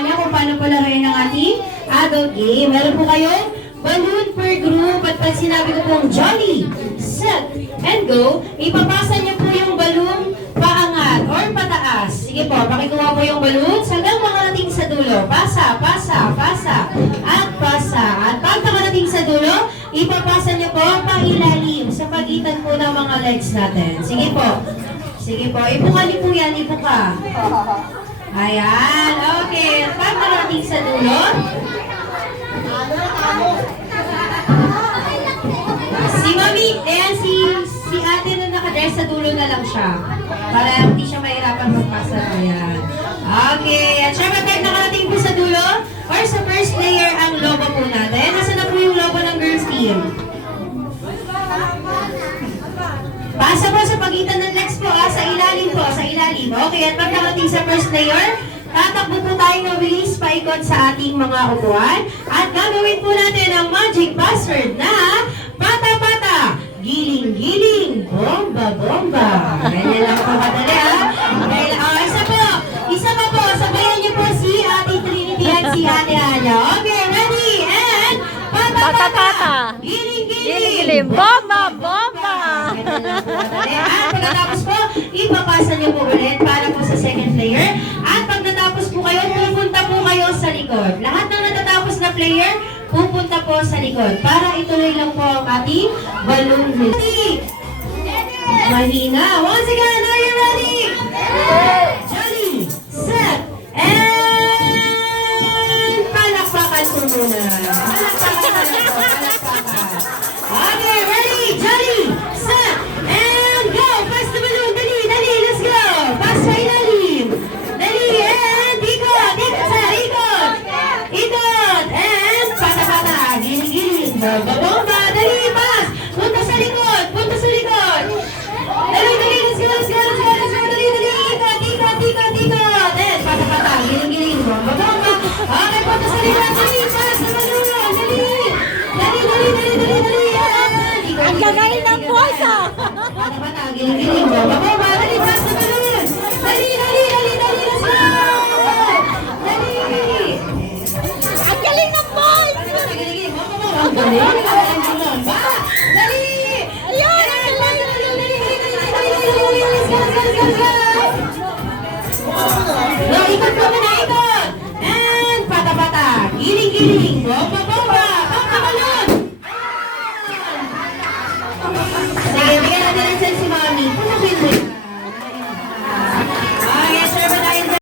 niya kung paano po laruin ang ating adult game. Meron po kayong balloon per group at pag sinabi ko pong Jolly, set, and go, ipapasa niyo po yung balloon paangat or pataas. Sige po, pakikuha po yung balloon hanggang makarating sa dulo. Pasa, pasa, pasa, at pasa. At pag nakarating sa dulo, ipapasa niyo po pailalim sa pagitan po ng mga legs natin. Sige po. Sige po, ipuka niyo po yan, ipuka. Ayan, okay. At pag nakarating sa dulo, si Mami, ayan si ate na nakadress sa dulo na lang siya. Para hindi siya mahirapan magpasa. Ayan. Okay. At syempre, pag nakarating po sa dulo, or sa first layer ang logo po natin. Nasaan na po yung logo ng girls team? Pasa po sa pagitan ng legs po, sa ilalim po, sa ilalim. Okay, at pag nakarating sa first layer, tatakbo po tayo ng bilis paikot sa ating mga upuan. At gagawin po natin ang magic password na pata-pata, giling-giling, bomba-bomba. Ganyan lang po kadali, ha? Okay, isa pa po, sabayan niyo po si Ate Trinity at si Ate Anya. Okay, ready? And pata-pata, giling-giling, bomba-bomba. Ganyan lang po kadali, ha? Pagkatapos po, ipapasa niyo po ulit para po sa second layer. At pag natapos po kayo, pupunta po kayo sa likod. Lahat ng natatapos na player, pupunta po sa likod. Para ituloy lang po ang ating balloon ready. Mahina. Once again, are you ready? Jolly, set, and palakpakan po muna. Palakpakan. Okay, ready? Jolly, set, and go. Pass the balloon. Dali, dali, let's go. Pass sa ilalim. Dali, and ikot, ikot, ikot, and pata-pata, giling-giling, bomba-bomba, dali, pass, punta sa likod, punta sa likod. Dali, dali, let's go, let's go, let's go, let's go, dali, dali, ikot, ikot, ikot, ikot, and pata-pata, giling-giling, bomba-bomba. Okay, punta sa likod, dali, pass sa balloon, dali, dali, dali, dali, dali, dali, and ikot, Ang gagaling ng pusa. pata-pata, giling-giling, bomba-bomba, dali, pass sa balloon. Dali, dali, dali, dali, let's go. Dali. Ang galing ng boys. Ang galing. Ba? Dali! Ayun, ang galing. Ikot po muna, ikot! And pata-pata, giling-giling, bomba-bomba, pagkabalon! Sige, bigyan natin ang sense si Mami. Puno-pin mo.